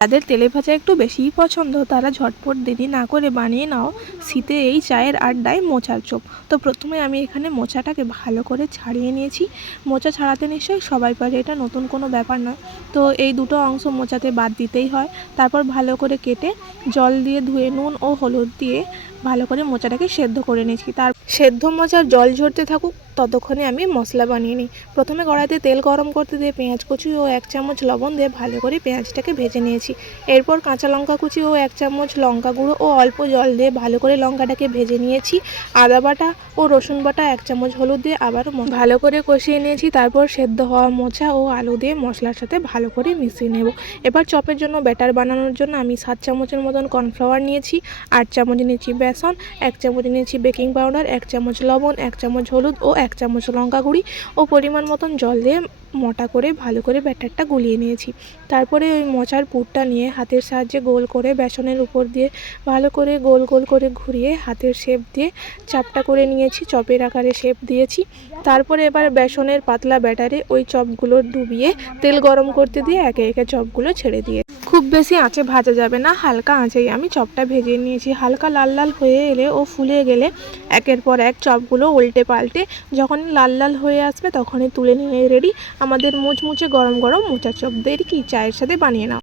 যাদের তেলে ভাজা একটু বেশিই পছন্দ তারা ঝটপট দেরি না করে বানিয়ে নাও শীতে এই চায়ের আড্ডায় মোচার চপ। তো প্রথমে আমি এখানে মোচাটাকে ভালো করে ছাড়িয়ে নিয়েছি। মোচা ছাড়াতে নিশ্চয়ই সবাই পারে, এটা নতুন কোনো ব্যাপার নয়। তো এই দুটো অংশ মোচাতে বাদ দিতেই হয়। তারপর ভালো করে কেটে জল দিয়ে ধুয়ে নুন ও হলুদ দিয়ে ভালো করে মোচাটাকে সেদ্ধ করে নিয়েছি। তার সেদ্ধ মোচার জল ঝরতে থাকুক ততক্ষণে আমি মশলা বানিয়ে নিই। প্রথমে কড়াইতে তেল গরম করতে দিয়ে পেঁয়াজ কুচি ও 1 চামচ লবণ দিয়ে ভালো করে পেঁয়াজটাকে ভেজে নিয়েছি। এরপর কাঁচা লঙ্কা কুচি ও 1 চামচ লঙ্কা গুঁড়ো ও অল্প জল দিয়ে ভালো করে লঙ্কাটাকে ভেজে নিয়েছি। আদা বাটা ও রসুন বাটা 1 চামচ হলুদ দিয়ে আবারও ভালো করে কষিয়ে নিয়েছি। তারপর সেদ্ধ হওয়া মোচা ও আলু দিয়ে মশলার সাথে ভালো করে মিশিয়ে নেব। এবার চপের জন্য ব্যাটার বানানোর জন্য আমি 7 চামচের মতন কর্নফ্লাওয়ার নিয়েছি, 8 চামচ নিয়েছি বেসন, 1 চামচ নিয়েছি বেকিং পাউডার, 1 চামচ লবণ, 1 চামচ হলুদ ও 1 চামচ লঙ্কা গুঁড়ি ও পরিমাণ মতন জল দিয়ে মোটা করে ভালো করে ব্যাটারটা গুলিয়ে নিয়েছি। তারপরে ওই মোচার পুরটা নিয়ে হাতের সাহায্যে গোল করে বেসনের উপর দিয়ে ভালো করে গোল গোল করে ঘুরিয়ে হাতের শেপ দিয়ে চাপটা করে নিয়েছি, চপের আকারে শেপ দিয়েছি। তারপরে এবার বেসনের পাতলা ব্যাটারে ওই চপগুলো ডুবিয়ে তেল গরম করতে দিয়ে একে একে চপগুলো ছেড়ে দিয়ে খুব বেশি আঁচে ভাজা যাবে না, হালকা আঁচেই আমি চপটা ভেজে নিয়েছি। হালকা লাল লাল হয়ে এলে ও ফুলে গেলে একের পর এক চপগুলো উল্টে পাল্টে যখনই লাল লাল হয়ে আসবে তখনই তুলে নিয়ে রেডি আমাদের মুচমুচে গরম গরম মোচা চপ। দেরি কি, চায়ের সাথে বানিয়ে নাও।